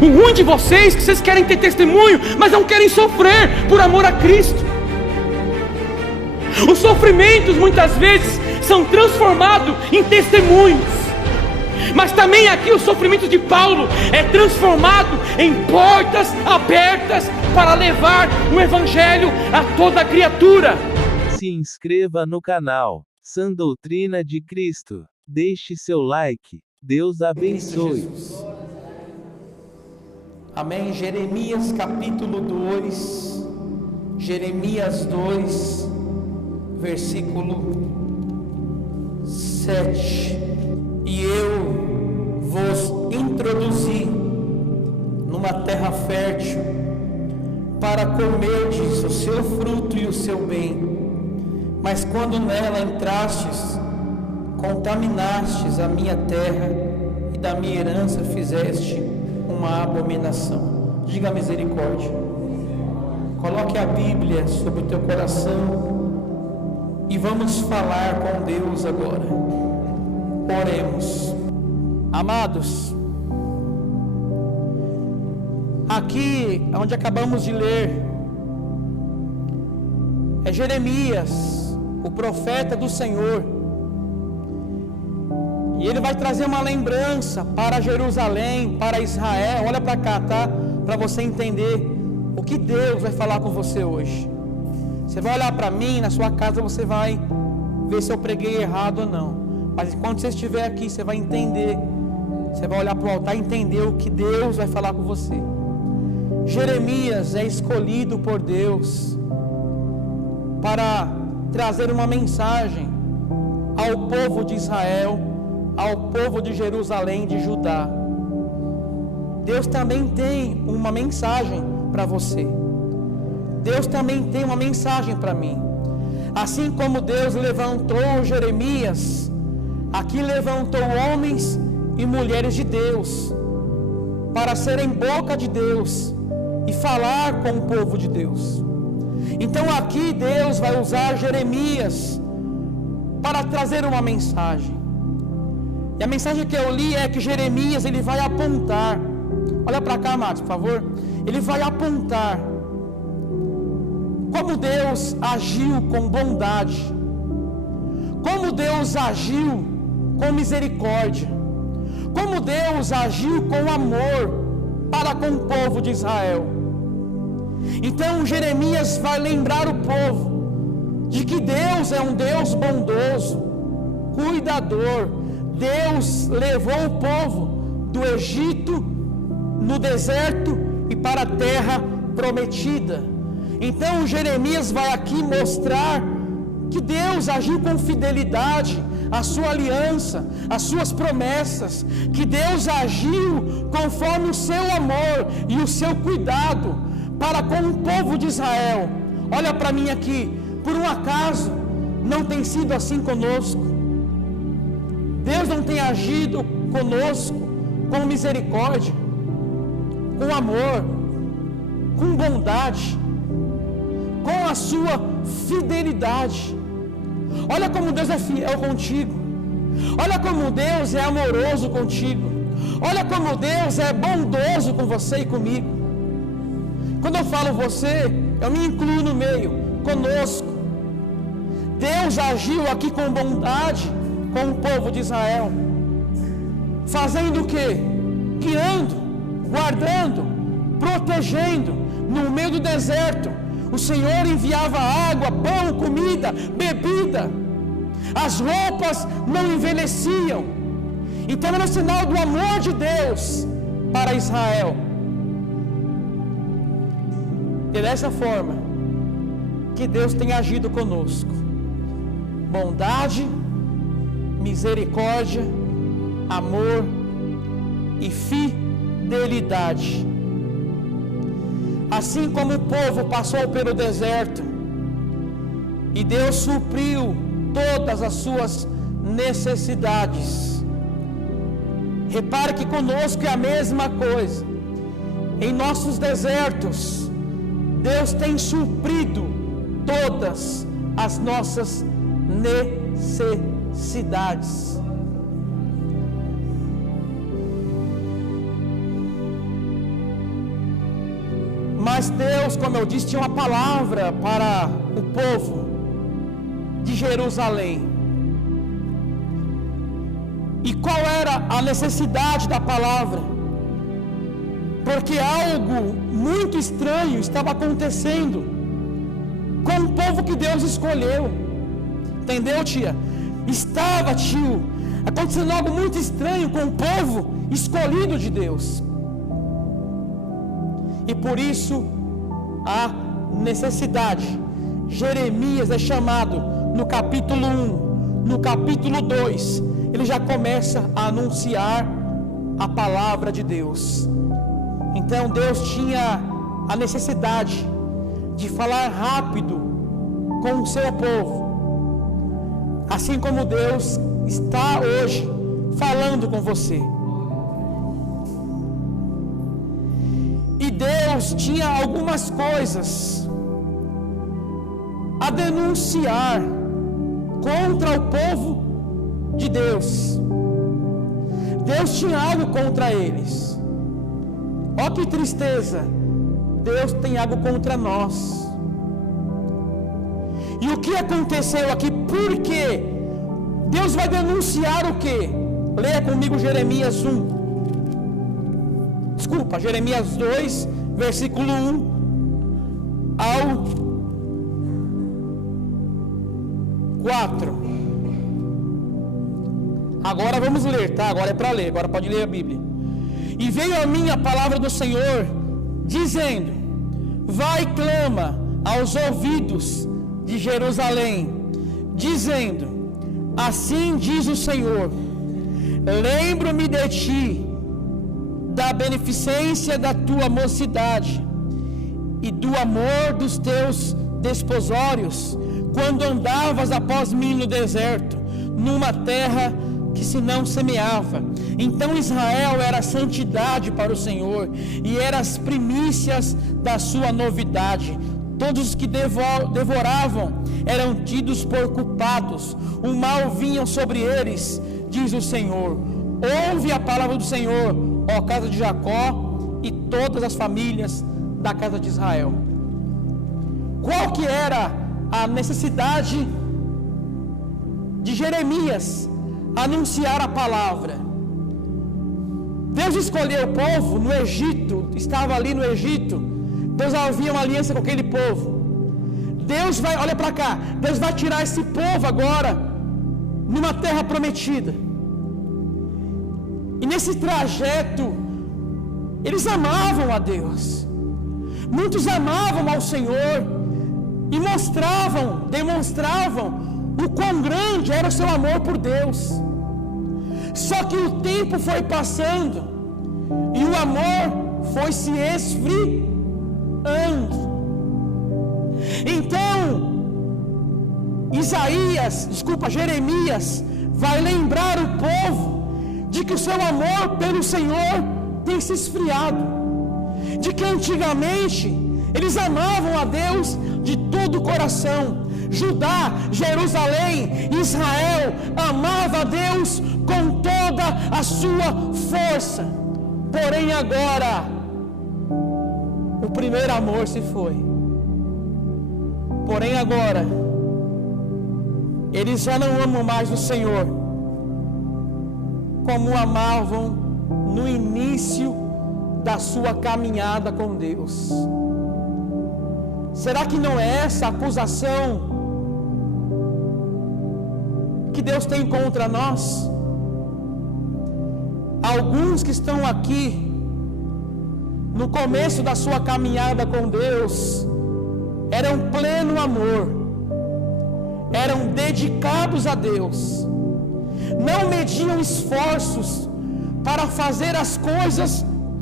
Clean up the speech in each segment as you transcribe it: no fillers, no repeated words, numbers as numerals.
O ruim de vocês é que vocês querem ter testemunho, mas não querem sofrer por amor a Cristo. Os sofrimentos muitas vezes são transformados em testemunhos. Mas também aqui o sofrimento de Paulo é transformado em portas abertas para levar o Evangelho a toda criatura. Se inscreva no canal Sã Doutrina de Cristo. Deixe seu like. Deus abençoe. Amém. Jeremias capítulo 2. Jeremias 2, versículo 7. E eu vos introduzi numa terra fértil, para comerdes o seu fruto e o seu bem. Mas quando nela entrastes, contaminastes a minha terra, e da minha herança fizeste uma abominação. Diga misericórdia. Coloque a Bíblia sobre o teu coração e vamos falar com Deus agora. Oremos. Amados, aqui onde acabamos de ler é Jeremias, o profeta do Senhor, e ele vai trazer uma lembrança para Jerusalém, para Israel. Olha para cá, tá? Para você entender o que Deus vai falar com você hoje. Você vai olhar para mim, na sua casa você vai ver se eu preguei errado ou não. Mas enquanto você estiver aqui, você vai entender. Você vai olhar para o altar e entender o que Deus vai falar com você. Jeremias é escolhido por Deus para trazer uma mensagem ao povo de Israel, ao povo de Jerusalém, de Judá. Deus também tem uma mensagem para você. Deus também tem uma mensagem para mim. Assim como Deus levantou Jeremias, aqui levantou homens e mulheres de Deus para serem boca de Deus e falar com o povo de Deus. Então aqui Deus vai usar Jeremias para trazer uma mensagem. E a mensagem que eu li é que Jeremias ele vai apontar. Olha para cá, Marcos, por favor. Ele vai apontar como Deus agiu com bondade, como Deus agiu com misericórdia, como Deus agiu com amor para com o povo de Israel. Então Jeremias vai lembrar o povo de que Deus é um Deus bondoso, cuidador. Deus levou o povo do Egito, no deserto e para a terra prometida. Então Jeremias vai aqui mostrar que Deus agiu com fidelidade a sua aliança, as suas promessas, que Deus agiu conforme o seu amor e o seu cuidado para com o povo de Israel. Olha para mim aqui, por um acaso não tem sido assim conosco? Deus não tem agido conosco com misericórdia, com amor, com bondade, com a sua fidelidade. Olha como Deus é fiel contigo. Olha como Deus é amoroso contigo. Olha como Deus é bondoso com você e comigo. Quando eu falo você, eu me incluo no meio, conosco. Deus agiu aqui com bondade com o povo de Israel, fazendo o quê? Guiando, guardando, protegendo. No meio do deserto, o Senhor enviava água, pão, comida, bebida. As roupas não envelheciam. Então era um sinal do amor de Deus para Israel. E dessa forma que Deus tem agido conosco. Bondade, misericórdia, amor e fidelidade. Assim como o povo passou pelo deserto e Deus supriu todas as suas necessidades, repare que conosco é a mesma coisa. Em nossos desertos, Deus tem suprido todas as nossas necessidades. Mas Deus, como eu disse, tinha uma palavra para o povo de Jerusalém. E qual era a necessidade da palavra? Porque algo muito estranho estava acontecendo com o povo que Deus escolheu. Entendeu, tia? Estava, tio, acontecendo algo muito estranho com o povo escolhido de Deus. E por isso a necessidade. Jeremias é chamado no capítulo 1, no capítulo 2, ele já começa a anunciar a palavra de Deus. Então Deus tinha a necessidade de falar rápido com o seu povo, assim como Deus está hoje falando com você. E Deus tinha algumas coisas a denunciar contra o povo de Deus. Deus tinha algo contra eles. Ó que tristeza! Deus tem algo contra nós. E o que aconteceu aqui? Por quê? Deus vai denunciar o quê? Leia comigo Jeremias 1. Desculpa, Jeremias 2, versículo 1 ao 4. Agora vamos ler, tá? Agora é para ler, agora pode ler a Bíblia. E veio a mim a palavra do Senhor, dizendo: vai e clama aos ouvidos de Jerusalém, dizendo: assim diz o Senhor, lembro-me de ti, da beneficência da tua mocidade e do amor dos teus desposórios, quando andavas após mim no deserto, numa terra que se não semeava. Então Israel era santidade para o Senhor, e eram as primícias da sua novidade. Todos os que devoravam eram tidos por culpados, o mal vinha sobre eles, diz o Senhor. Ouve a palavra do Senhor, ó casa de Jacó, e todas as famílias da casa de Israel. Qual que era a necessidade de Jeremias anunciar a palavra? Deus escolheu o povo no Egito, estava ali no Egito. Deus havia uma aliança com aquele povo. Deus vai, olha para cá, Deus vai tirar esse povo agora numa terra prometida. E nesse trajeto, eles amavam a Deus. Muitos amavam ao Senhor e demonstravam o quão grande era o seu amor por Deus. Só que o tempo foi passando e o amor foi se esfriando. Então, Jeremias vai lembrar o povo de que o seu amor pelo Senhor tem se esfriado, de que antigamente eles amavam a Deus de todo o coração. Judá, Jerusalém, Israel amava a Deus com toda a sua força. Porém agora o primeiro amor se foi. Porém agora eles já não amam mais o Senhor como amavam no início da sua caminhada com Deus. Será que não é essa a acusação que Deus tem contra nós? Alguns que estão aqui no começo da sua caminhada com Deus eram pleno amor, eram dedicados a Deus, não mediam esforços para fazer as coisas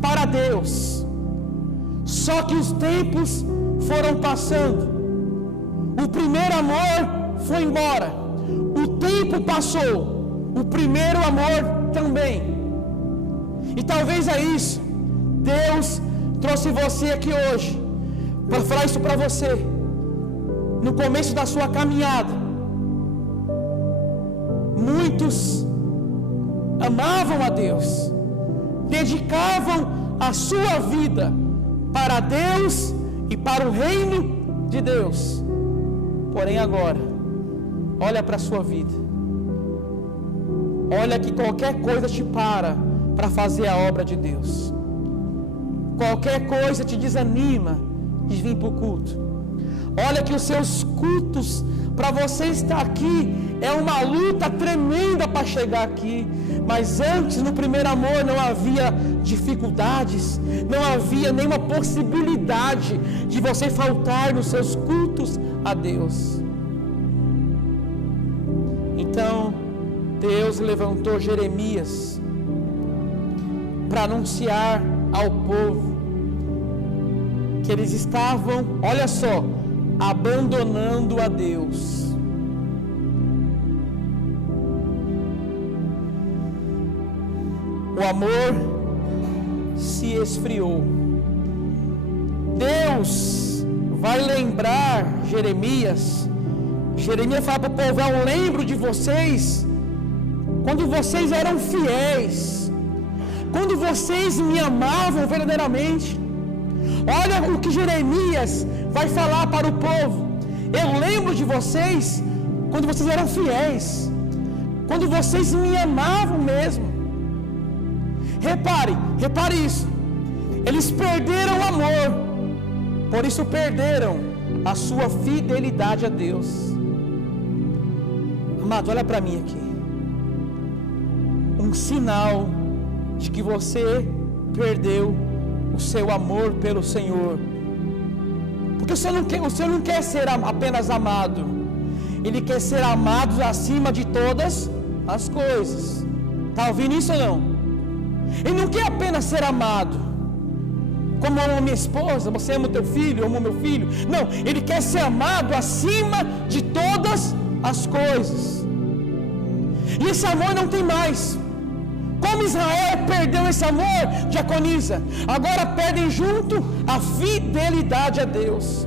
para Deus. Só que os tempos foram passando, o primeiro amor foi embora, o tempo passou, o primeiro amor também. E talvez é isso, Deus trouxe você aqui hoje para falar isso para você. No começo da sua caminhada, muitos amavam a Deus, dedicavam a sua vida para Deus e para o reino de Deus. Porém agora, olha para a sua vida. Olha que qualquer coisa te para fazer a obra de Deus. Qualquer coisa te desanima de vir para o culto. Olha que os seus cultos, para você estar aqui, é uma luta tremenda para chegar aqui. Mas antes, no primeiro amor, não havia dificuldades, não havia nenhuma possibilidade de você faltar nos seus cultos a Deus. Então, Deus levantou Jeremias para anunciar ao povo que eles estavam, olha só, abandonando a Deus. O amor se esfriou. Deus vai lembrar Jeremias. Jeremias fala para o povo: eu lembro de vocês quando vocês eram fiéis, quando vocês me amavam verdadeiramente. Olha o que Jeremias vai falar para o povo: eu lembro de vocês quando vocês eram fiéis, quando vocês me amavam mesmo. Repare isso. Eles perderam o amor, por isso perderam a sua fidelidade a Deus. Amado, olha para mim aqui. Um sinal de que você perdeu o seu amor pelo Senhor. Porque o Senhor não quer ser apenas amado, Ele quer ser amado acima de todas as coisas. Está ouvindo isso ou não? Ele não quer apenas ser amado, como eu amo minha esposa, você ama o teu filho, eu amo meu filho. Não, Ele quer ser amado acima de todas as coisas. E esse amor não tem mais. Como Israel perdeu esse amor, diaconisa, agora perdem junto a fidelidade a Deus.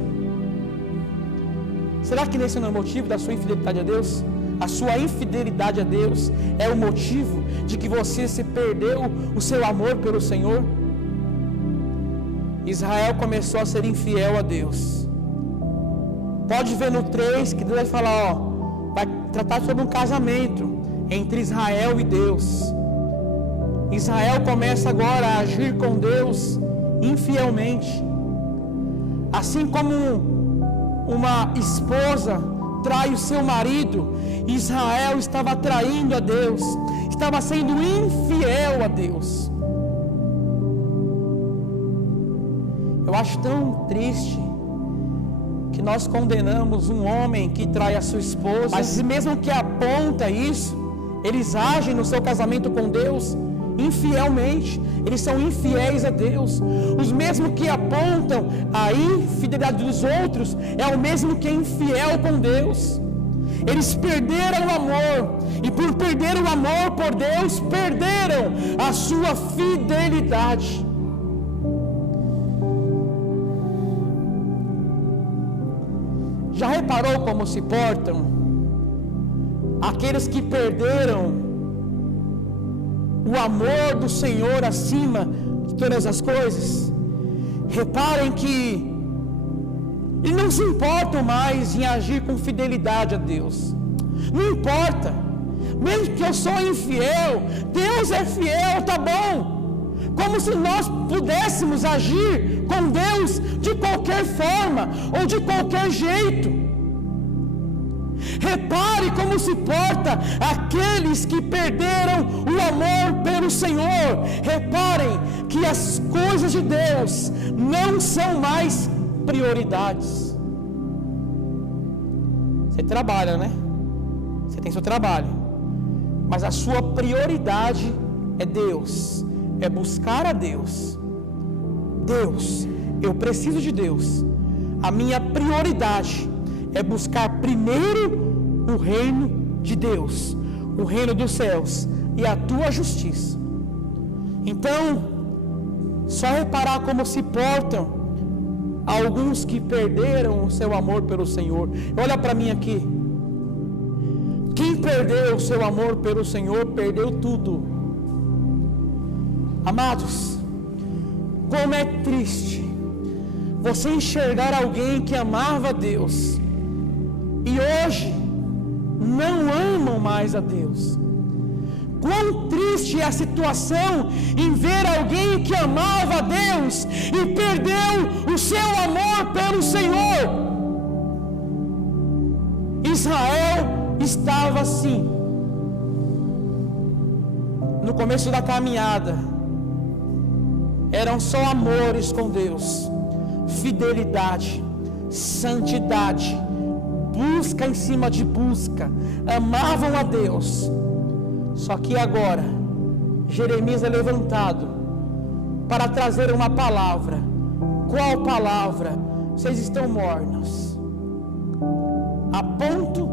Será que esse não é o motivo da sua infidelidade a Deus? A sua infidelidade a Deus é o motivo de que você se perdeu o seu amor pelo Senhor? Israel começou a ser infiel a Deus. Pode ver no 3 que Deus vai falar, vai tratar sobre um casamento entre Israel e Deus. Israel começa agora a agir com Deus infielmente. Assim como uma esposa trai o seu marido, Israel estava traindo a Deus, estava sendo infiel a Deus. Eu acho tão triste que nós condenamos um homem que trai a sua esposa, mas mesmo que aponta isso, eles agem no seu casamento com Deus infielmente, eles são infiéis a Deus. Os mesmos que apontam a infidelidade dos outros é o mesmo que é infiel com Deus. Eles perderam o amor, e por perder o amor por Deus, perderam a sua fidelidade. Já reparou como se portam aqueles que perderam o amor do Senhor acima de todas as coisas? Reparem que eles não se importam mais em agir com fidelidade a Deus. Não importa, mesmo que eu sou infiel, Deus é fiel, tá bom. Como se nós pudéssemos agir com Deus de qualquer forma ou de qualquer jeito. Repare como se porta aqueles que perderam o amor pelo Senhor. Reparem que as coisas de Deus não são mais prioridades. Você trabalha, né? Você tem seu trabalho, mas a sua prioridade é Deus, é buscar a Deus. Deus, eu preciso de Deus. A minha prioridade é buscar primeiro o reino de Deus, o reino dos céus e a tua justiça. Então, só reparar como se portam alguns que perderam o seu amor pelo Senhor. Olha para mim aqui. Quem perdeu o seu amor pelo Senhor, perdeu tudo. Amados, como é triste você enxergar alguém que amava a Deus e hoje não amam mais a Deus. Quão triste é a situação em ver alguém que amava a Deus e perdeu o seu amor pelo Senhor. Israel estava assim. No começo da caminhada, eram só amores com Deus, fidelidade, santidade, busca em cima de busca, amavam a Deus. Só que agora, Jeremias é levantado para trazer uma palavra. Qual palavra? Vocês estão mornos, a ponto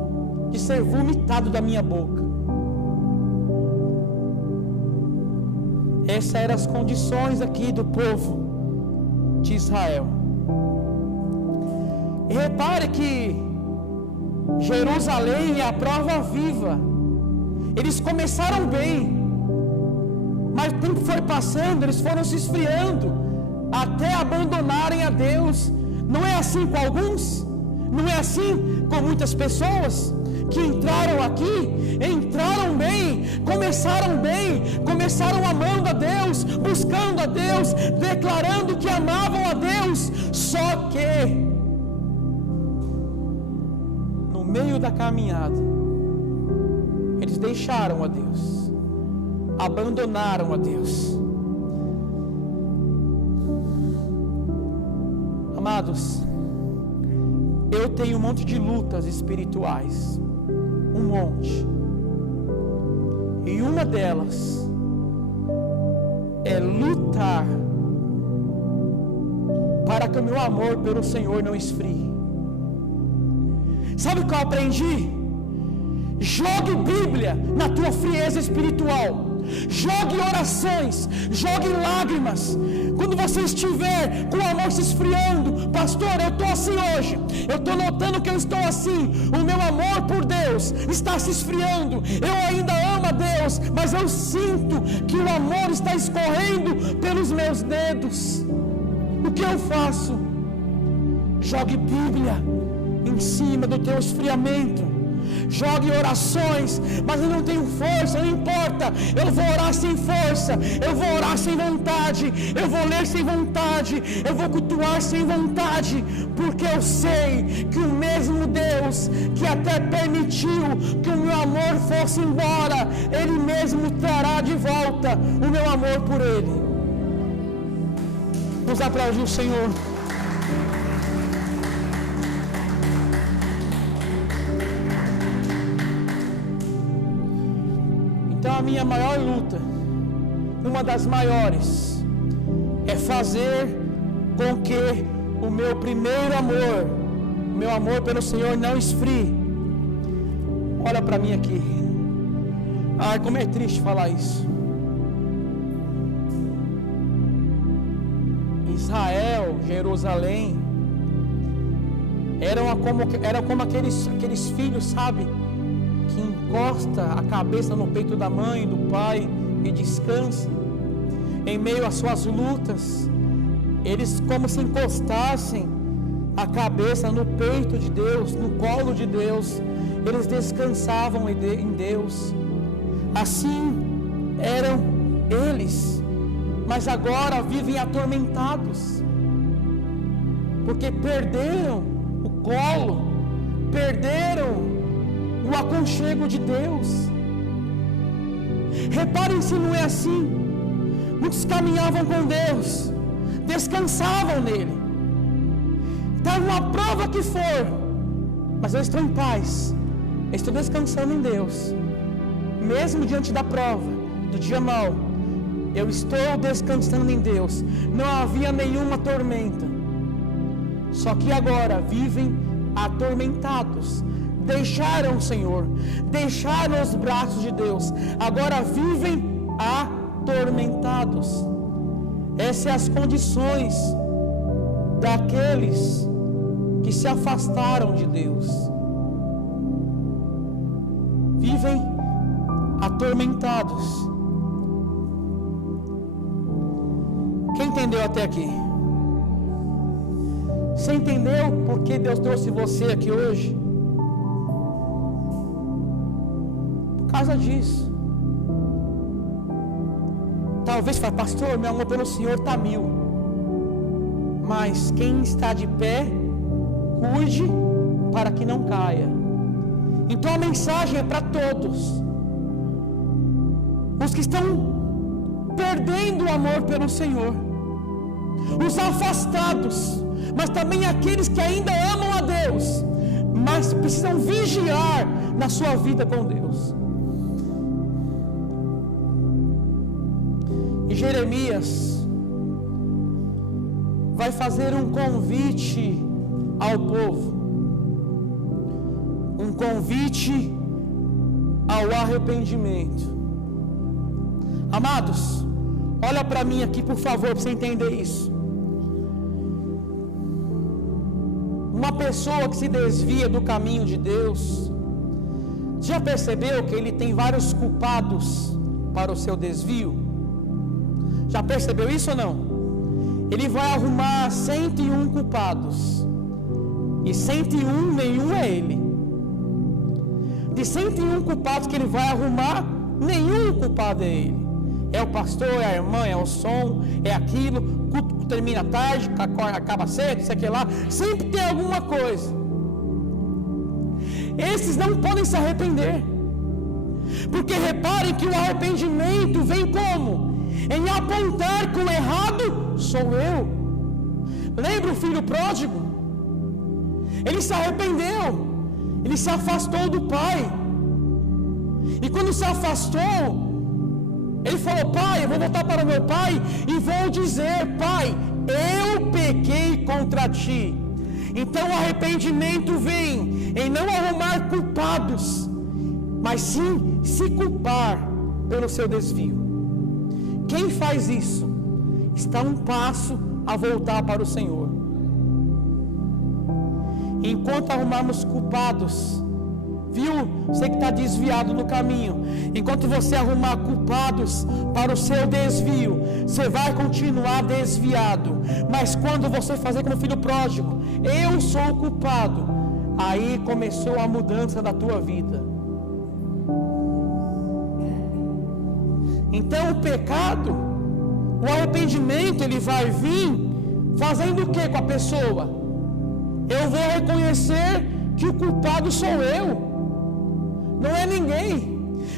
de ser vomitado da minha boca. Essas eram as condições aqui do povo de Israel. E repare que Jerusalém é a prova viva. Eles começaram bem, mas o tempo foi passando, eles foram se esfriando, até abandonarem a Deus. Não é assim com alguns? Não é assim com muitas pessoas que entraram aqui, entraram bem, começaram amando a Deus, buscando a Deus, declarando que amavam a Deus, só que no meio da caminhada eles deixaram a Deus, abandonaram a Deus. Amados, eu tenho um monte de lutas espirituais, um monte, e uma delas é lutar para que o meu amor pelo Senhor não esfrie. Sabe o que eu aprendi? Jogue Bíblia na tua frieza espiritual. Jogue orações, jogue lágrimas. Quando você estiver com o amor se esfriando, pastor, eu estou assim hoje, eu estou notando que eu estou assim, o meu amor por Deus está se esfriando, eu ainda amo a Deus, mas eu sinto que o amor está escorrendo pelos meus dedos. O que eu faço? Jogue Bíblia em cima do teu esfriamento. Jogue orações, mas eu não tenho força, não importa, eu vou orar sem força, eu vou orar sem vontade, eu vou ler sem vontade, eu vou cultuar sem vontade, porque eu sei que o mesmo Deus que até permitiu que o meu amor fosse embora, Ele mesmo trará de volta o meu amor por Ele. Vamos aplaudir o Senhor. Então a minha maior luta, uma das maiores, é fazer com que o meu primeiro amor, o meu amor pelo Senhor não esfrie. Olha para mim aqui. Ai, como é triste falar isso. Israel, Jerusalém, eram como aqueles filhos, sabe? Que encosta a cabeça no peito da mãe, do pai e descansa. Em meio às suas lutas, eles como se encostassem a cabeça no peito de Deus, no colo de Deus, eles descansavam em Deus. Assim eram eles, mas agora vivem atormentados, porque perderam o colo, perderam o aconchego de Deus. Reparem se não é assim. Muitos caminhavam com Deus, descansavam nele, estavam uma prova que for, mas eu estou em paz, eu estou descansando em Deus, mesmo diante da prova, do dia mau, eu estou descansando em Deus. Não havia nenhuma tormenta, só que agora vivem atormentados. Deixaram o Senhor, deixaram os braços de Deus, agora vivem atormentados. Essas são as condições daqueles que se afastaram de Deus. Vivem atormentados. Quem entendeu até aqui? Você entendeu por que Deus trouxe você aqui hoje? Por causa disso. Talvez fale, pastor, meu amor pelo Senhor está 1000. Mas quem está de pé, cuide para que não caia. Então a mensagem é para todos. Os que estão perdendo o amor pelo Senhor, os afastados, mas também aqueles que ainda amam a Deus, mas precisam vigiar na sua vida com Deus. E Jeremias vai fazer um convite ao povo, um convite ao arrependimento. Amados, olha para mim aqui, por favor, para você entender isso. Uma pessoa que se desvia do caminho de Deus, já percebeu que ele tem vários culpados para o seu desvio? Já percebeu isso ou não? Ele vai arrumar 101 culpados, e 101 nenhum é ele. De 101 culpados que ele vai arrumar, nenhum culpado é ele. É o pastor, é a irmã, é o som, é aquilo, culto termina tarde, acaba cedo, sei que lá, sempre tem alguma coisa. Esses não podem se arrepender, porque reparem que o arrependimento vem como? Em apontar que o errado sou eu. Lembra o filho pródigo? Ele se arrependeu, ele se afastou do pai, e quando se afastou, ele falou, pai, eu vou voltar para o meu pai e vou dizer, pai, eu pequei contra ti. Então o arrependimento vem em não arrumar culpados, mas sim se culpar pelo seu desvio. Quem faz isso está um passo a voltar para o Senhor. Enquanto arrumarmos culpados, viu? Você que está desviado no caminho, enquanto você arrumar culpados para o seu desvio, você vai continuar desviado. Mas quando você fazer como filho pródigo, eu sou o culpado, aí começou a mudança da tua vida. Então o pecado, o arrependimento, ele vai vir fazendo o que com a pessoa? Eu vou reconhecer que o culpado sou eu, não é ninguém.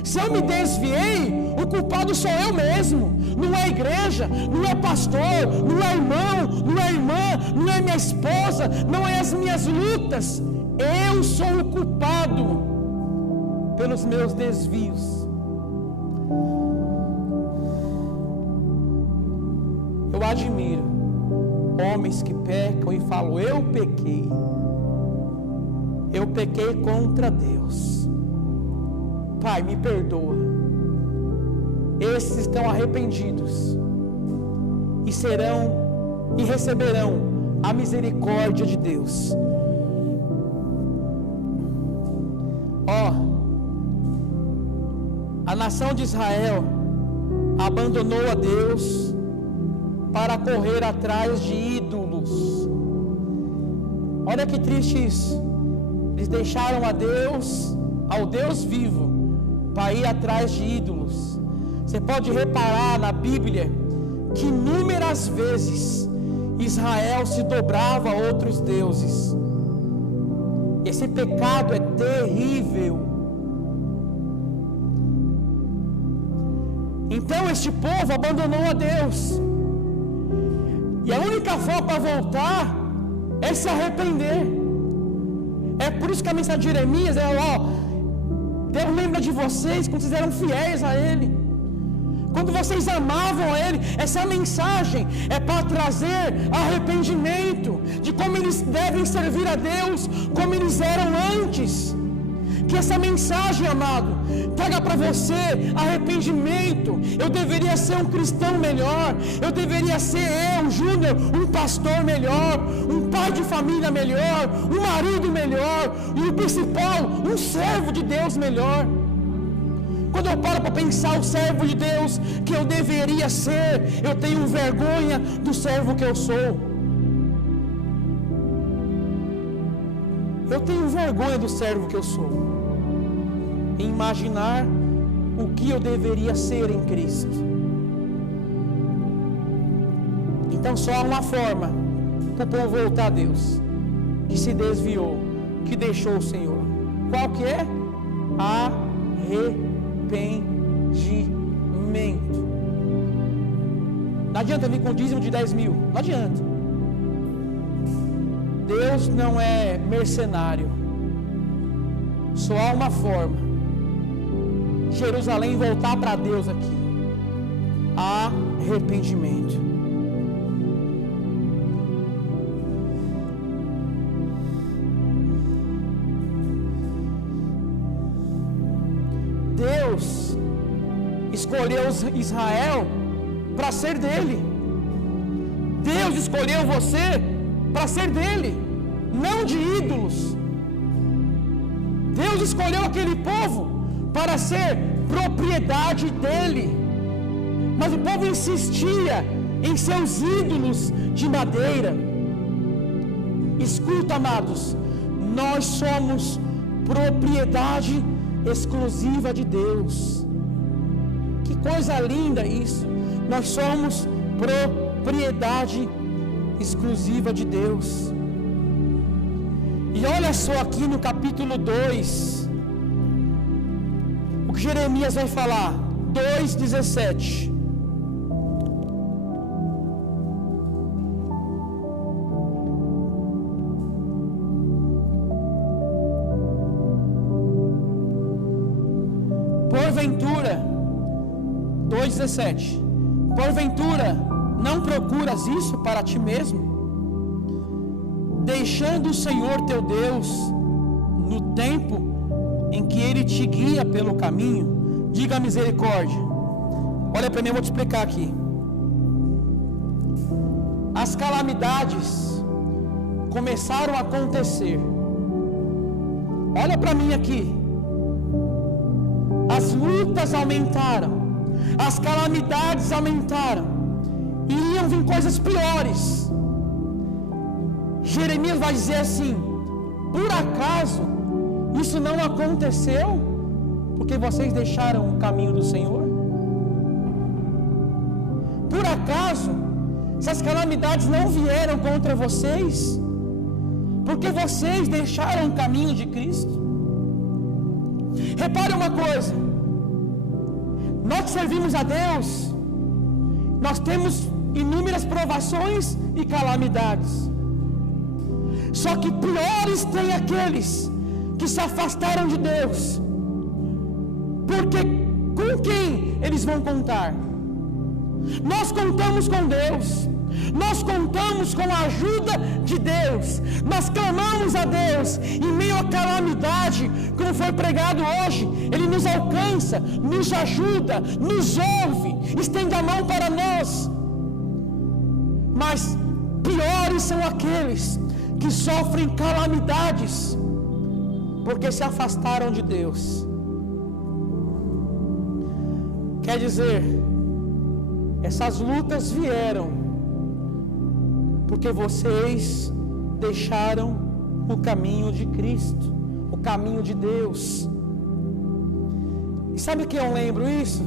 Se eu me desviei, o culpado sou eu mesmo. Não é a igreja, não é pastor, não é irmão, não é irmã, não é minha esposa, não é as minhas lutas. Eu sou o culpado pelos meus desvios. Eu admiro homens que pecam e falam, eu pequei contra Deus. Pai, me perdoa. Esses estão arrependidos e serão e receberão a misericórdia de Deus. A nação de Israel abandonou a Deus para correr atrás de ídolos. Olha que triste isso. Eles deixaram a Deus, ao Deus vivo, para ir atrás de ídolos. Você pode reparar na Bíblia que inúmeras vezes Israel se dobrava a outros deuses. Esse pecado é terrível. Então este povo abandonou a Deus, e a única forma para voltar é se arrepender. É por isso que a mensagem de Jeremias é: Deus lembra de vocês quando vocês eram fiéis a Ele, quando vocês amavam a Ele. Essa mensagem é para trazer arrependimento de como eles devem servir a Deus, como eles eram antes. Que essa mensagem, amado, traga para você arrependimento. Eu deveria ser um cristão melhor, eu deveria ser Júnior, um pastor melhor, um pai de família melhor, um marido melhor, e o principal, um servo de Deus melhor. Quando eu paro para pensar o servo de Deus que eu deveria ser, eu tenho vergonha do servo que eu sou. Eu tenho vergonha do servo que eu sou, em imaginar o que eu deveria ser em Cristo. Então só há uma forma para o povo voltar a Deus, que se desviou, que deixou o Senhor. Qual que é? Arrependimento. Não adianta vir com dízimo de 10 mil, não adianta. Deus não é mercenário. Só há uma forma: Jerusalém voltar para Deus aqui. Arrependimento. Deus escolheu Israel para ser dele. Deus escolheu você para ser dele, não de ídolos. Deus escolheu aquele povo para ser propriedade dele, mas o povo insistia em seus ídolos de madeira. Escuta, amados, nós somos propriedade exclusiva de Deus. Que coisa linda isso! Nós somos propriedade exclusiva de Deus. E olha só aqui no capítulo 2, o que Jeremias vai falar, 2:17. Porventura, 2:17, porventura não procuras isso para ti mesmo, deixando o Senhor teu Deus no tempo em que Ele te guia pelo caminho? Diga misericórdia. Olha para mim, eu vou te explicar aqui. As calamidades começaram a acontecer. Olha para mim aqui. As lutas aumentaram, as calamidades aumentaram, e iam vir coisas piores. Jeremias vai dizer assim: por acaso isso não aconteceu porque vocês deixaram o caminho do Senhor? Por acaso essas calamidades não vieram contra vocês porque vocês deixaram o caminho de Cristo? Repare uma coisa: nós que servimos a Deus, nós temos inúmeras provações e calamidades. Só que piores tem aqueles que se afastaram de Deus, porque com quem eles vão contar? Nós contamos com Deus, nós contamos com a ajuda de Deus, nós clamamos a Deus em meio à calamidade, como foi pregado hoje. Ele nos alcança, nos ajuda, nos ouve, estende a mão para nós. Mas piores são aqueles que sofrem calamidades porque se afastaram de Deus. Quer dizer, essas lutas vieram porque vocês deixaram o caminho de Cristo, o caminho de Deus. E sabe que eu lembro isso?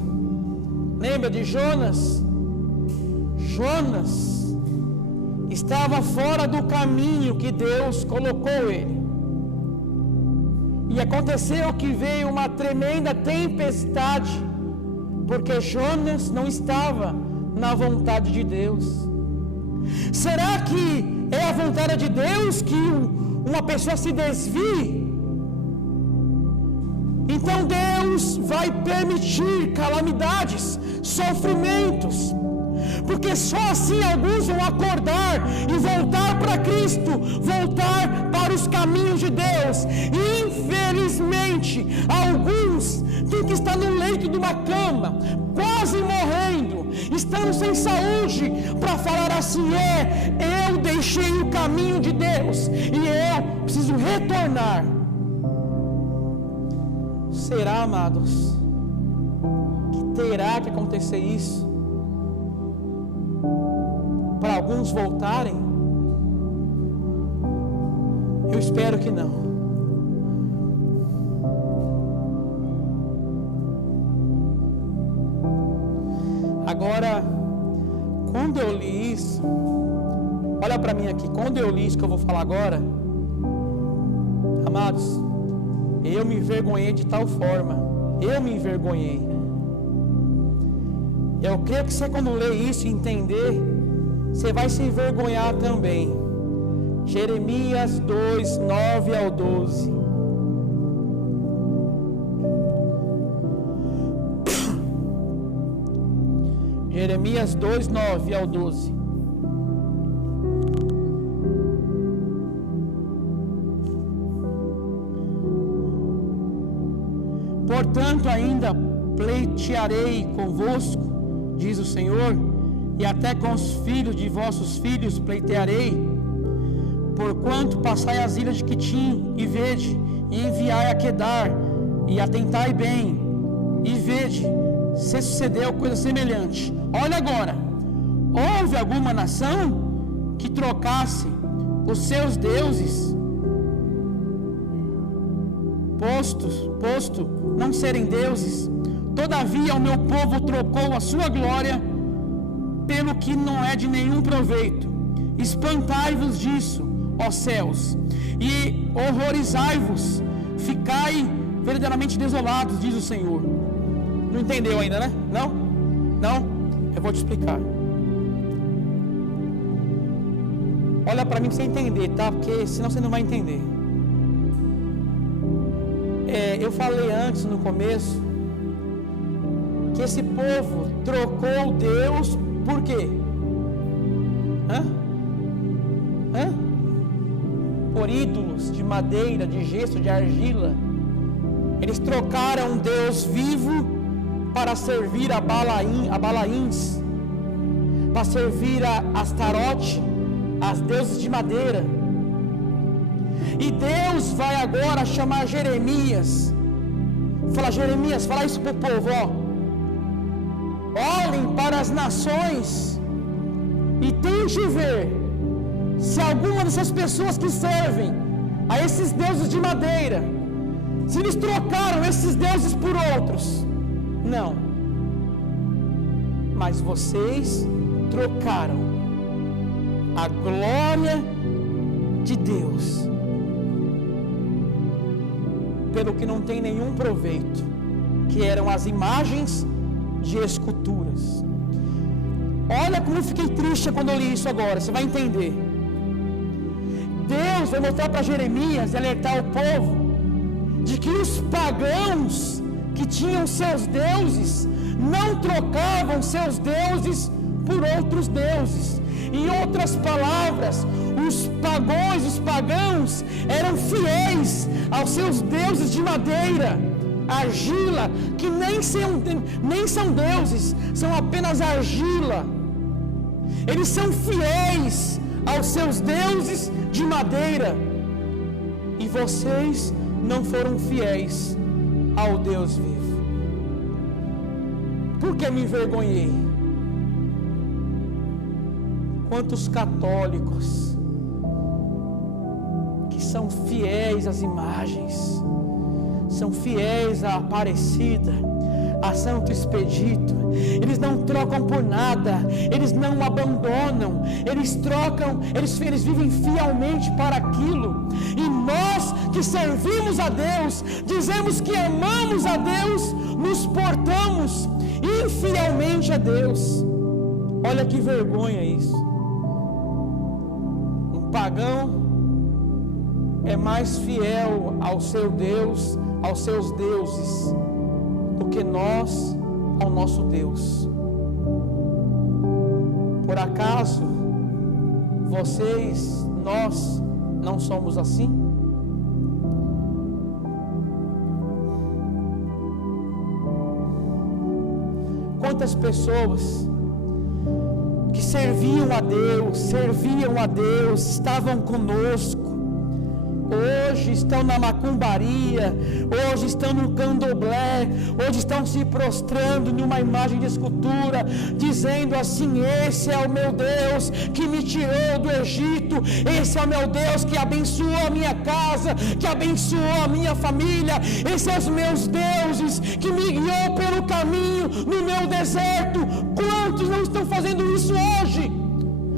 Lembra de Jonas? Jonas estava fora do caminho que Deus colocou ele. E aconteceu que veio uma tremenda tempestade, porque Jonas não estava na vontade de Deus. Será que é a vontade de Deus que uma pessoa se desvie? Então Deus vai permitir calamidades, sofrimentos, porque só assim alguns vão acordar e voltar para Cristo, voltar para os caminhos de Deus. Infelizmente, alguns têm que estar no leito de uma cama, quase morrendo, estando sem saúde, para falar assim: eu deixei o caminho de Deus e eu preciso retornar. Será, amados, que terá que acontecer isso para alguns voltarem? Eu espero que não. Agora, quando eu li isso, olha para mim aqui, quando eu li isso que eu vou falar agora, amados, eu me envergonhei de tal forma, eu me envergonhei. Eu creio que você, quando ler isso e entender, você vai se envergonhar também. Jeremias 2, 9 ao 12. Jeremias 2, 9 ao 12. Portanto, ainda pleitearei convosco, diz o Senhor, e até com os filhos de vossos filhos pleitearei, porquanto passai as ilhas de Quitim, e vede, e enviai a Quedar, e atentai bem, e vede, se sucedeu coisa semelhante. Olha agora, houve alguma nação que trocasse os seus deuses, posto não serem deuses? Todavia o meu povo trocou a sua glória pelo que não é de nenhum proveito. Espantai-vos disso, ó céus, e horrorizai-vos, ficai verdadeiramente desolados, diz o Senhor. Não entendeu ainda, né? Não? Eu vou te explicar. Olha para mim para você entender, tá? Porque senão você não vai entender. Eu falei antes, no começo, que esse povo trocou Deus por quê? Por ídolos de madeira, de gesso, de argila. Eles trocaram Deus vivo para servir a Balaíns, para servir a Astarote, as deuses de madeira. E Deus vai agora chamar Jeremias. Fala, Jeremias, fala isso para o povo, ó. Olhem para as nações e tente ver se alguma dessas pessoas que servem a esses deuses de madeira, se eles trocaram esses deuses por outros. Não. Mas vocês trocaram a glória de Deus pelo que não tem nenhum proveito, que eram as imagens de esculturas. Olha como eu fiquei triste quando eu li isso agora, você vai entender. Deus vai mostrar para Jeremias e alertar o povo de que os pagãos que tinham seus deuses não trocavam seus deuses por outros deuses. Em outras palavras, os pagãos eram fiéis aos seus deuses de madeira, argila, que nem são deuses, são apenas argila. Eles são fiéis aos seus deuses de madeira, e vocês não foram fiéis ao Deus vivo. Por que me envergonhei? Quantos católicos que são fiéis às imagens, são fiéis à Aparecida, a Santo Expedito, eles não trocam por nada, eles não abandonam, eles trocam, eles vivem fielmente para aquilo. E nós que servimos a Deus, dizemos que amamos a Deus, nos portamos infielmente a Deus. Olha que vergonha isso. Um pagão é mais fiel ao seu Deus, aos seus deuses, do que nós ao nosso Deus. Por acaso vocês, nós não somos assim? Quantas pessoas que serviam a Deus, estavam conosco, hoje estão na macumbaria, hoje estão no candomblé, hoje estão se prostrando numa imagem de escultura, dizendo assim: esse é o meu Deus que me tirou do Egito, esse é o meu Deus que abençoou a minha casa, que abençoou a minha família, esses são os meus deuses que me guiou pelo caminho no meu deserto. Quantos não estão fazendo isso hoje?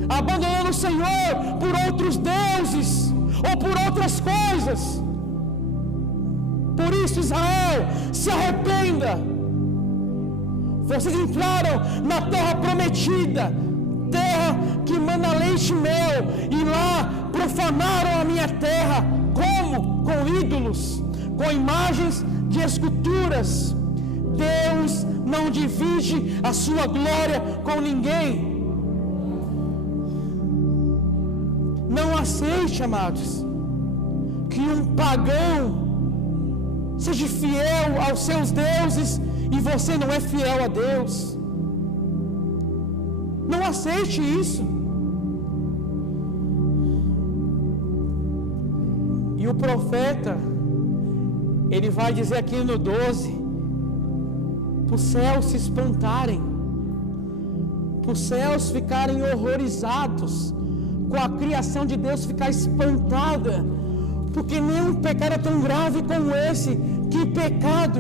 Abandonando o Senhor por outros deuses ou por outras coisas. Por isso, Israel, se arrependa. Vocês entraram na terra prometida, terra que mana leite e mel, e lá profanaram a minha terra. Como? Com ídolos, com imagens de esculturas. Deus não divide a sua glória com ninguém. Não aceite, amados, que um pagão seja fiel aos seus deuses e você não é fiel a Deus. Não aceite isso. E o profeta, ele vai dizer aqui no 12, para os céus se espantarem, para os céus ficarem horrorizados, com a criação de Deus ficar espantada, porque nenhum pecado é tão grave como esse. Que pecado!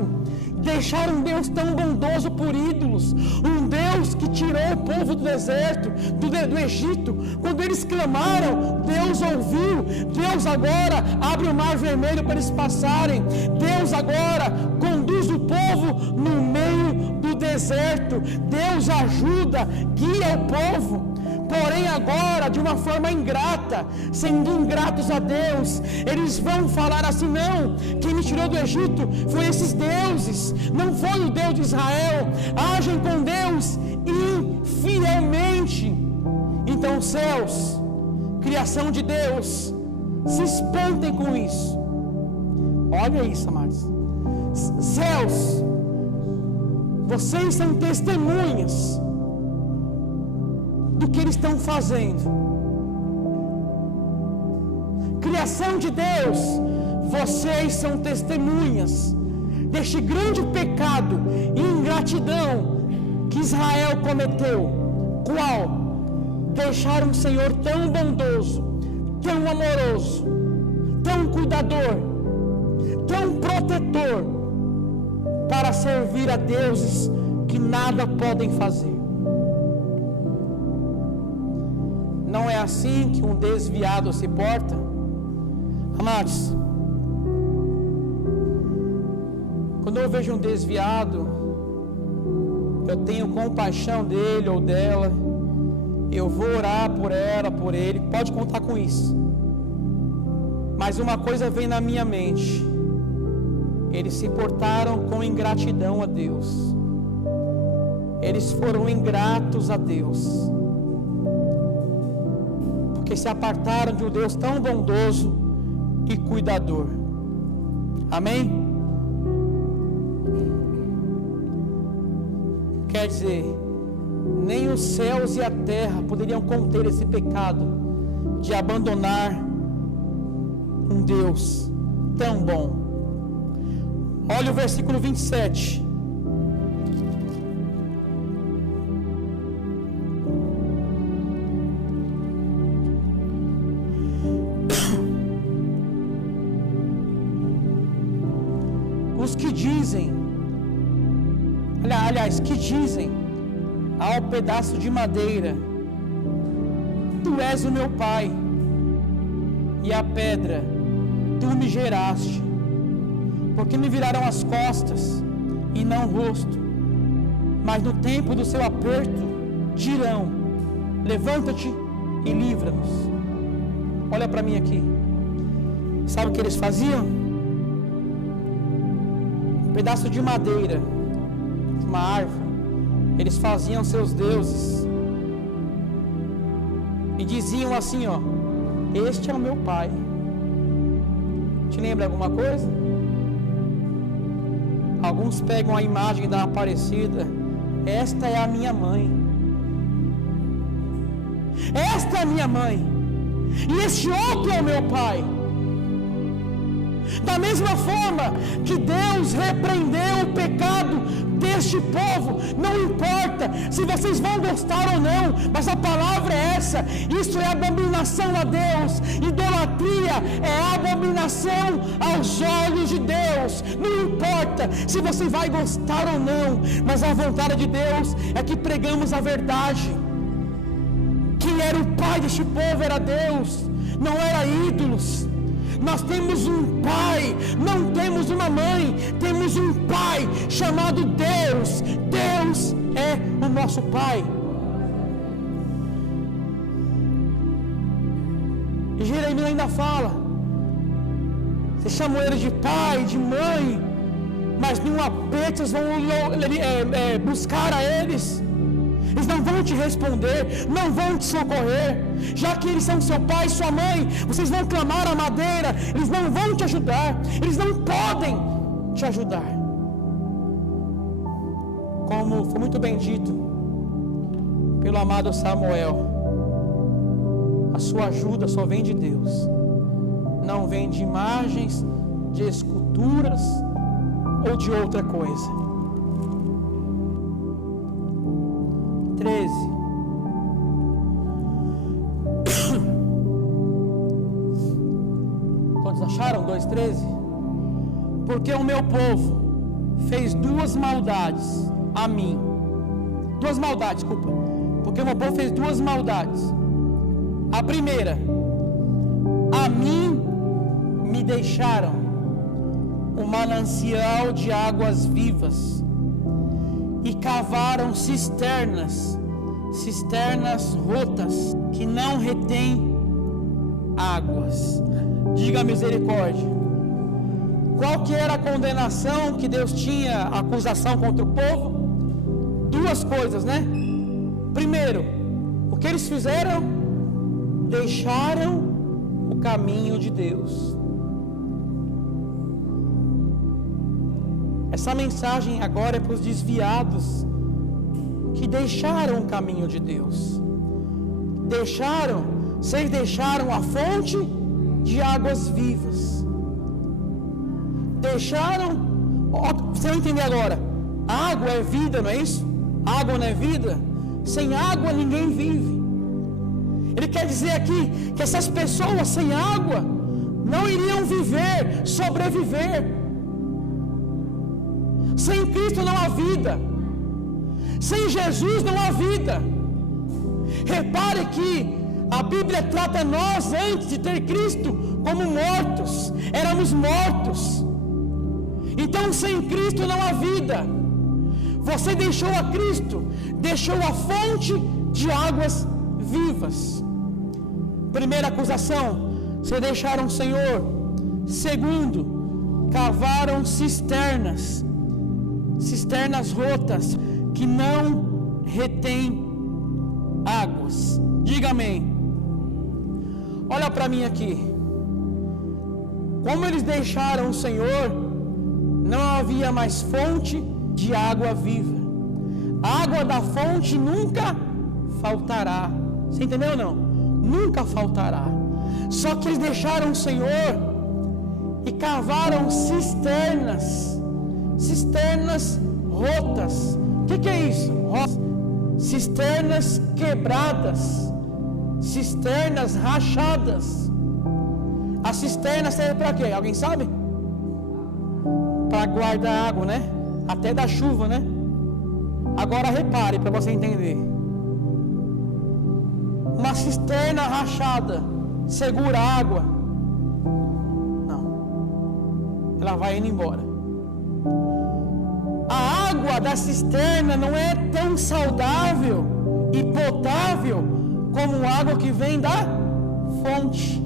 Deixar um Deus tão bondoso por ídolos, um Deus que tirou o povo do deserto, do Egito. Quando eles clamaram, Deus ouviu. Deus agora abre o mar vermelho para eles passarem. Deus agora conduz o povo no meio do deserto. Deus ajuda, guia o povo. Porém agora, de uma forma ingrata, sendo ingratos a Deus, eles vão falar assim: não, quem me tirou do Egito foi esses deuses, não foi o Deus de Israel. Agem com Deus infielmente. Então os céus, criação de Deus, se espantem com isso. Olha isso, amados. Céus, vocês são testemunhas do que eles estão fazendo. Criação de Deus, vocês são testemunhas deste grande pecado e ingratidão que Israel cometeu. Qual? Deixar um Senhor tão bondoso, tão amoroso, tão cuidador, tão protetor, para servir a deuses que nada podem fazer. Não é assim que um desviado se porta? Amados, quando eu vejo um desviado, eu tenho compaixão dele ou dela, eu vou orar por ela, por ele, pode contar com isso. Mas uma coisa vem na minha mente: eles se portaram com ingratidão a Deus, eles foram ingratos a Deus, porque se apartaram de um Deus tão bondoso e cuidador. Amém? Quer dizer, nem os céus e a terra poderiam conter esse pecado de abandonar um Deus tão bom. Olha o versículo 27. Os que dizem, que dizem ao pedaço de madeira: tu és o meu pai, e a pedra, tu me geraste, porque me viraram as costas e não o rosto. Mas no tempo do seu aperto dirão: levanta-te e livra-nos. Olha para mim aqui. Sabe o que eles faziam? Um pedaço de madeira, uma árvore, eles faziam seus deuses e diziam assim: ó, este é o meu pai. Te lembra alguma coisa? Alguns pegam a imagem da Aparecida: esta é a minha mãe, esta é a minha mãe, e este outro é o meu pai. Da mesma forma que Deus repreendeu o pecado deste povo, não importa se vocês vão gostar ou não, mas a palavra é essa: isso é abominação a Deus. Idolatria é abominação aos olhos de Deus. Não importa se você vai gostar ou não, mas a vontade de Deus é que pregamos a verdade. Quem era o pai deste povo era Deus, não era ídolos. Nós temos um pai, não temos uma mãe, temos um pai chamado Deus. Deus é o nosso pai. E Jeremias ainda fala: vocês chamam ele de pai, de mãe, mas num aperto vocês vão buscar a eles. Eles não vão te responder, não vão te socorrer. Já que eles são seu pai e sua mãe, vocês vão clamar a madeira, eles não vão te ajudar, eles não podem te ajudar. Como foi muito bem dito pelo amado Samuel, a sua ajuda só vem de Deus, não vem de imagens, de esculturas ou de outra coisa. 13. Todos acharam? 2:13. Porque o meu povo fez duas maldades a mim. Duas maldades, desculpa. Porque o meu povo fez duas maldades. A primeira: a mim me deixaram um manancial de águas vivas e cavaram cisternas rotas que não retêm águas. Diga misericórdia. Qual que era a condenação que Deus tinha, a acusação contra o povo? Duas coisas, né? Primeiro, o que eles fizeram? Deixaram o caminho de Deus. Essa mensagem agora é para os desviados que deixaram o caminho de Deus. Vocês deixaram a fonte de águas vivas. Você vai entender agora. Água é vida, não é isso? Água não é vida? Sem água ninguém vive. Ele quer dizer aqui que essas pessoas sem água não iriam viver, sobreviver. Sem Cristo não há vida. Sem Jesus não há vida. Repare que a Bíblia trata nós, antes de ter Cristo, como mortos. Éramos mortos. Então sem Cristo não há vida. Você deixou a Cristo, deixou a fonte de águas vivas. Primeira acusação: vocês deixaram o Senhor. Segundo, cavaram cisternas rotas que não retêm águas. Diga amém. Olha para mim aqui. Como eles deixaram o Senhor, não havia mais fonte de água viva. A água da fonte nunca faltará. Você entendeu ou não? Nunca faltará. Só que eles deixaram o Senhor e cavaram cisternas rotas. O que é isso? Cisternas quebradas, cisternas rachadas. A cisterna serve para quê? Alguém sabe? Para guardar água, né? Até da chuva, né? Agora repare para você entender. Uma cisterna rachada segura a água? Não. Ela vai indo embora. A água da cisterna não é tão saudável e potável como a água que vem da fonte.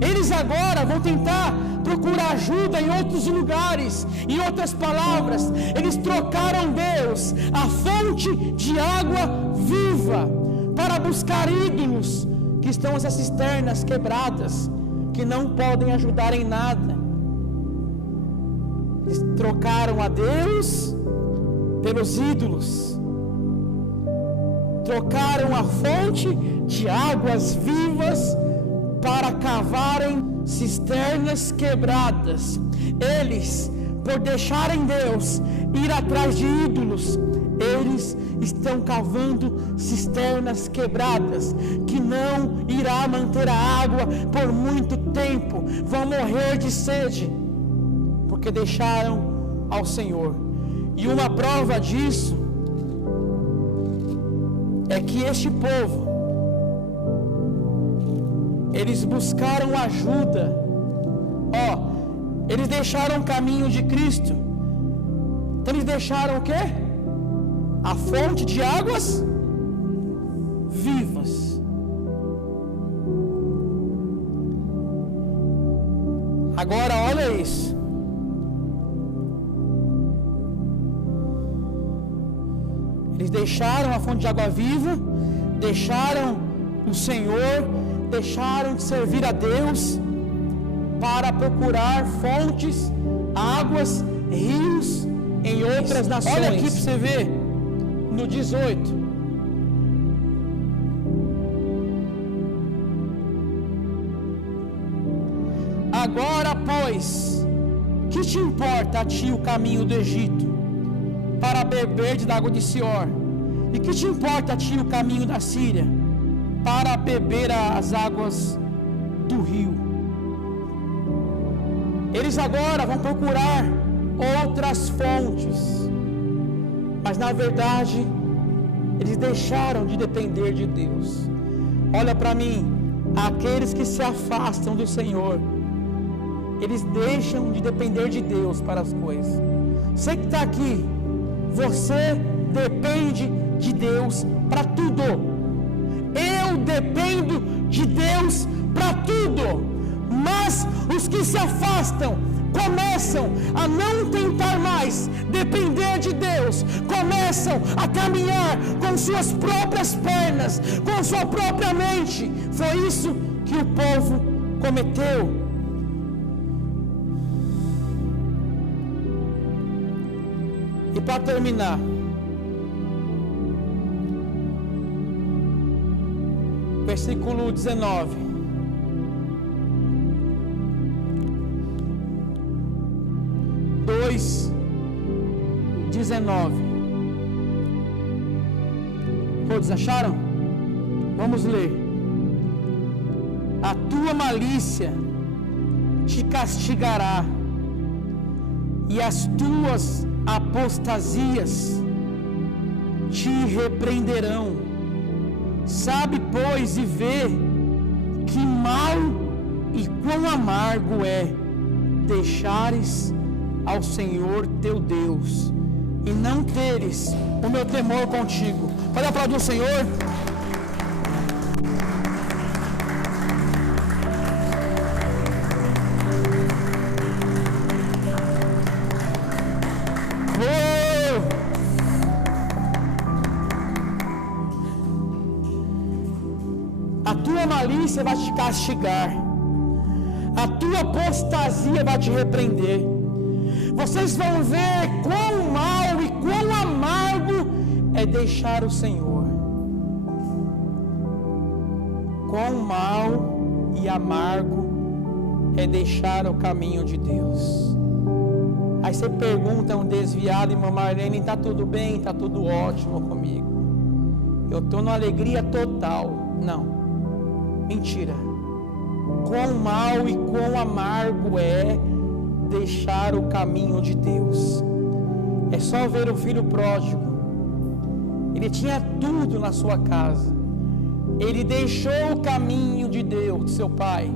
Eles agora vão tentar procurar ajuda em outros lugares. Em outras palavras, eles trocaram Deus, a fonte de água viva, para buscar ídolos, que estão essas cisternas quebradas, que não podem ajudar em nada. Eles trocaram a Deus pelos ídolos, trocaram a fonte de águas vivas para cavarem cisternas quebradas. Eles, por deixarem Deus ir atrás de ídolos, eles estão cavando cisternas quebradas, que não irá manter a água por muito tempo. Vão morrer de sede, porque deixaram ao Senhor. E uma prova disso é que este povo, eles buscaram ajuda. Eles deixaram o caminho de Cristo. Então eles deixaram o quê? A fonte de águas vivas. Agora olha isso. Eles deixaram a fonte de água viva, deixaram o Senhor, deixaram de servir a Deus para procurar fontes, águas, rios em outras nações. Olha aqui para você ver, no 18. Agora, pois, que te importa a ti o caminho do Egito, para beber da água de Sior? E que te importa a ti o caminho da Síria, para beber as águas do rio? Eles agora vão procurar outras fontes, mas na verdade eles deixaram de depender de Deus. Olha para mim, aqueles que se afastam do Senhor, eles deixam de depender de Deus para as coisas. Você que está aqui, você depende de Deus para tudo. Eu dependo de Deus para tudo. Mas os que se afastam começam a não tentar mais depender de Deus, começam a caminhar com suas próprias pernas, com sua própria mente. Foi isso que o povo cometeu. E para terminar, versículo 19. Todos acharam? Vamos ler. A tua malícia te castigará, e as tuas apostasias te repreenderão. Sabe, pois, e vê que mal e quão amargo é deixares ao Senhor teu Deus e não teres o meu temor contigo. Pode aplaudir o Senhor? A tua malícia vai te castigar, a tua apostasia vai te repreender. Vocês vão ver quão mal e quão amargo é deixar o Senhor. Quão mal e amargo é deixar o caminho de Deus. Aí você pergunta um desviado, irmã Marlene, está tudo bem? Está tudo ótimo comigo? Eu estou numa alegria total. Não, mentira. Quão mal e quão amargo é deixar o caminho de Deus. É só ver o filho pródigo. Ele tinha tudo na sua casa. Ele deixou o caminho de Deus, de seu pai.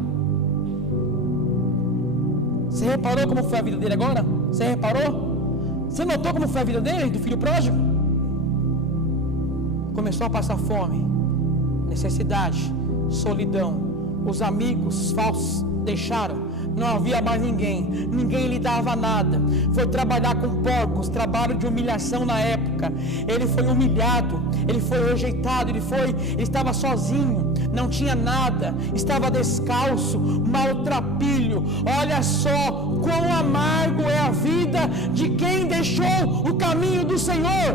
Você reparou como foi a vida dele agora? Você reparou? Você notou como foi a vida dele, do filho pródigo? Começou a passar fome, necessidade, solidão. Os amigos falsos deixaram. Não havia mais ninguém lhe dava nada. Foi trabalhar com porcos, trabalho de humilhação na época. Ele foi humilhado, ele foi rejeitado, ele estava sozinho, não tinha nada, estava descalço, maltrapilho. Olha só quão amargo é a vida de quem deixou o caminho do Senhor.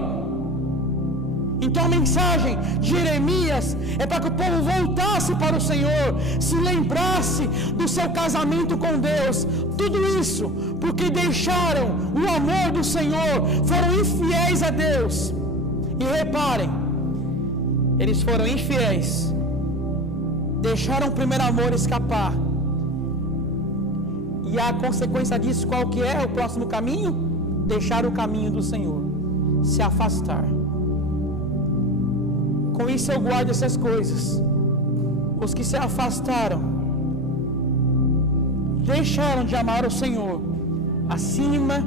Então a mensagem de Jeremias é para que o povo voltasse para o Senhor, se lembrasse do seu casamento com Deus. Tudo isso porque deixaram o amor do Senhor, foram infiéis a Deus. E reparem, eles foram infiéis, deixaram o primeiro amor escapar. E a consequência disso qual que é? O próximo caminho? Deixar o caminho do Senhor, se afastar. Com isso eu guardo essas coisas. Os que se afastaram, deixaram de amar o Senhor acima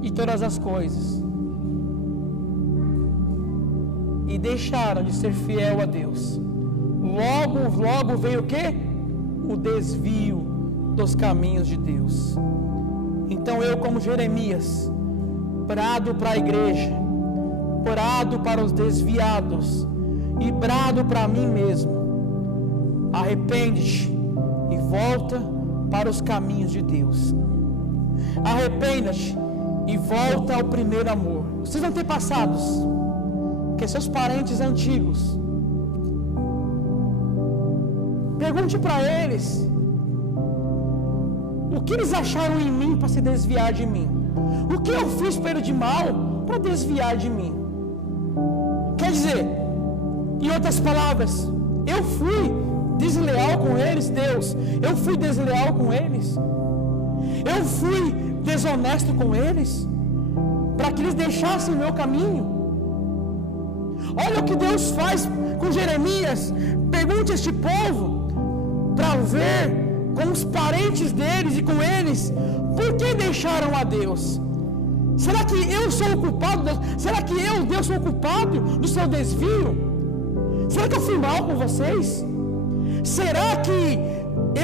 de todas as coisas, e deixaram de ser fiel a Deus. Logo veio o quê? O desvio dos caminhos de Deus. Então eu, como Jeremias, brado para a igreja, brado para os desviados e brado para mim mesmo: arrepende-te e volta para os caminhos de Deus. Arrependa-te e volta ao primeiro amor. Vocês vão ter passados que seus parentes antigos, pergunte para eles o que eles acharam em mim para se desviar de mim. O que eu fiz para ele de mal para desviar de mim? Quer dizer, em outras palavras, eu fui desleal com eles, Deus. Eu fui desleal com eles. Eu fui desonesto com eles para que eles deixassem o meu caminho. Olha o que Deus faz com Jeremias. Pergunte a este povo para ver com os parentes deles e com eles por que deixaram a Deus. Será que eu sou o culpado? Será que eu, Deus, sou o culpado do seu desvio? Será que eu fui mal com vocês? Será que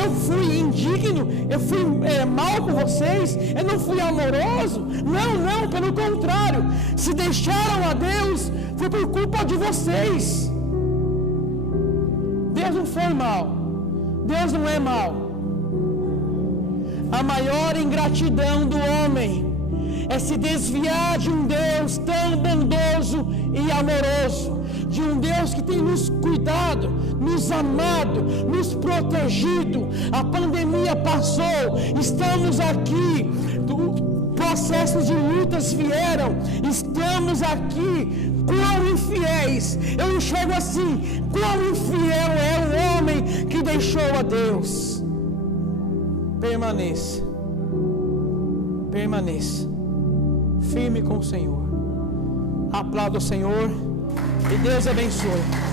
eu fui indigno? Eu fui mal com vocês? Eu não fui amoroso? Não, pelo contrário. Se deixaram a Deus, foi por culpa de vocês. Deus não foi mal. Deus não é mal. A maior ingratidão do homem é se desviar de um Deus tão bondoso e amoroso, de um Deus que tem nos cuidado, nos amado, nos protegido. A pandemia passou, estamos aqui, processos de lutas vieram, estamos aqui. Quão infiéis, eu enxergo assim, quão infiel é o homem que deixou a Deus. Permaneça firme com o Senhor. Aplauda o Senhor e Deus abençoe.